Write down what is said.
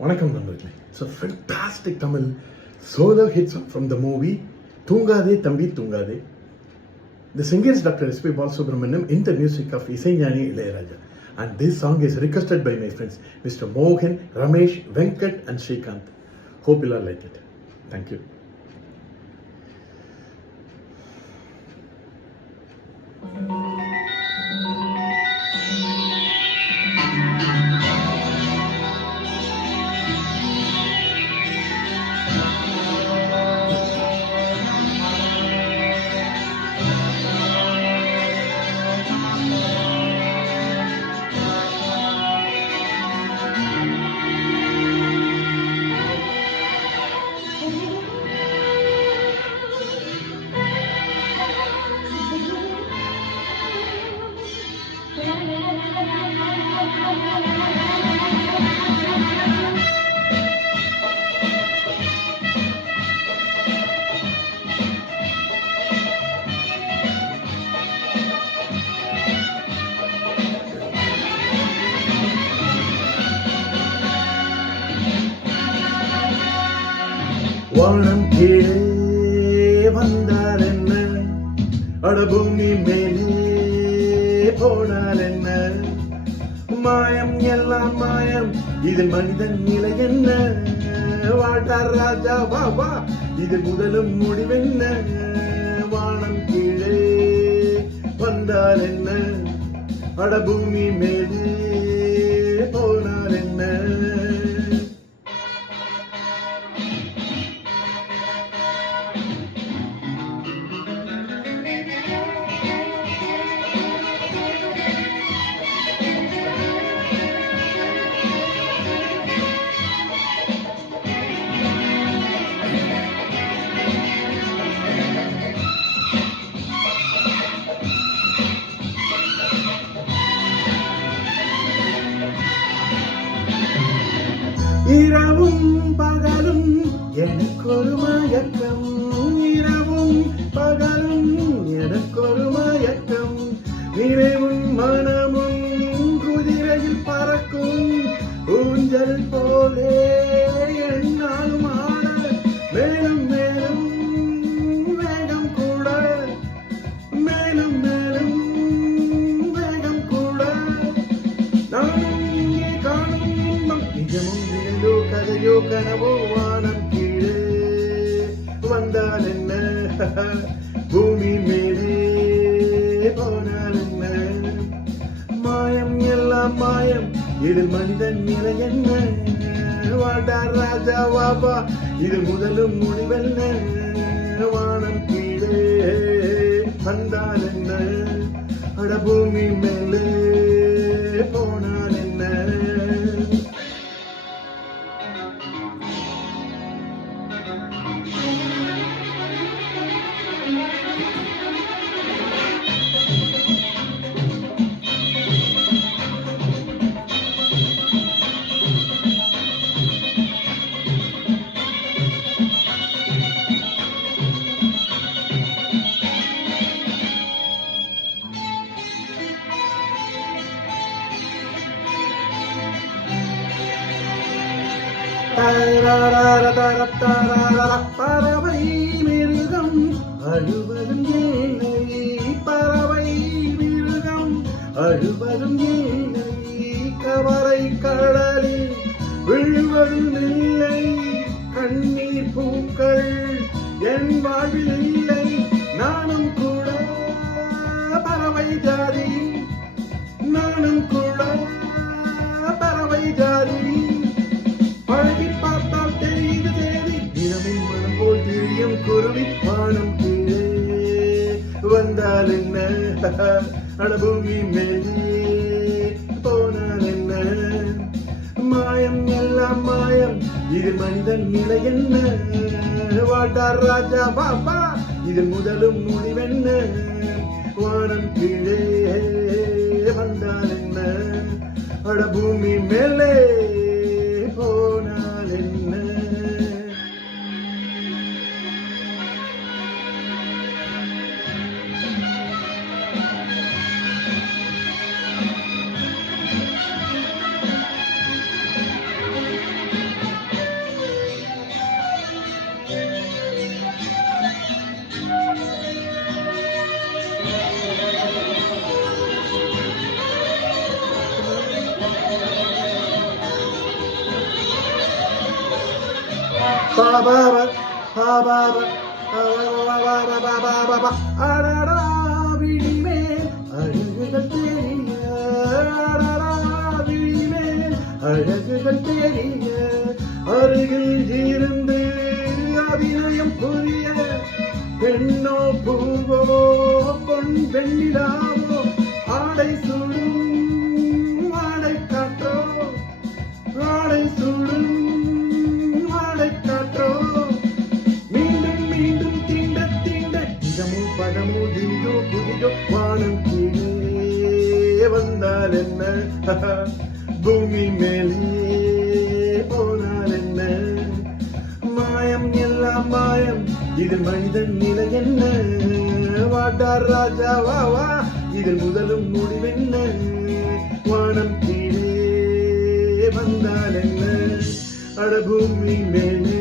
வணக்கம் நண்பர்களே. It's a fantastic Tamil solo hit song from the movie Thoongade Thambi Thoongade. The singer is Dr. S.P. Balasubramaniam in the music of Isaignani Ilayaraja. And this song is requested by my friends Mr. Mohan, Ramesh, Venkat and Srikanth. Hope you all like it. Thank you. வானம் கீழே வந்தால் என்ன, அடபூமி மேலே போனால் என்ன, மாயம் எல்லாம் மாயம், இதில் மனிதன் நிலை என்ன, வாழ்ந்தார் ராஜா பாபா, இது முதலும் முடிவென்ன, வானம் கீழே வந்தால் என்ன, அடபூமி மேலே போனால் என்ன. இரவும் பகலும் எனக்கொரு மயக்கம், இரவும் பகலும் எனக்கொரு மயக்கம், நிறைவும் மனமும் குதிரையில் பறக்கும் ஊஞ்சல் போலே என்னாலும் ஆட, மேலும் மேலும் வேகம் கூட, மேலும் மேலும் வேகம் கூட, நானும் இங்கே காணும் இன்பம் நிஜமும் கதையோ கனவோ, வானம் கீழே வந்தால் என்ன, பூமி மேலே போனால் என்ன, மாயம் எல்லாம் மாயம், இதில் மனிதன் நிலை என்ன, வாழ்ந்தார் ராஜா பாபா, இது முதலும் முடிவென்ன, வானம் கீழே வந்தால் என்ன, அடபூமி மேலே போனால் என்ன. பறவை மிருகம் அழுவதும் ஏனை, பறவை மிருகம் அழுவதும் ஏனை, கவரை கடலில் விழுவதும் இல்லை, கண்ணீர் பூக்கள் என் வாழ்வில் இல்லை, நானும் கூட பறவை ஜாதி, நானும் கூட பறவை ஜாதி, பழகி பார்த்தால் தெரியுது தேதி, தினமும் மனம் போல் திரியும் குருவி, வானம் கீழே வந்தால் என்ன, அடபூமி மேலே போனால் என்ன, மாயம் எல்லாம் மாயம், இது மனிதன் நிலை என்ன, வாழ்ந்தார் ராஜா பாபா, இது முதலும் முடிவென்ன, வானம் கீழே வந்தால் என்ன, அடபூமி மேலே போனால் என்ன. பாபாபா பாபாபா பாபாபா அடடா விழிமேல் அழகுகள் தெரிய அடடா விழிமேல் அழகுகள் தெரிய அருகில் இருந்து அபிநயம் புரிய பெண்ணோ பூவோ பொன் வெண்ணிலாவோ ஆடை சுடும் ஆடை காற்றோ ஆடை சுடும் ஆடை காற்றோ மீண்டும் மீண்டும் தீண்ட தீண்ட இதமோ பதமோ தினிதோ புதிதோ வானம் கீழே வந்தால் என்ன பூமி மேலே போனால் என்ன மாயம் எல்லாம் மாயம் இது மனிதன் நிலை என்ன வாட்டார் ராஜா வா வா இதில் முதலும் முடிவென்ன வானம் கீழே வந்தால் என்ன அட பூமி மேலே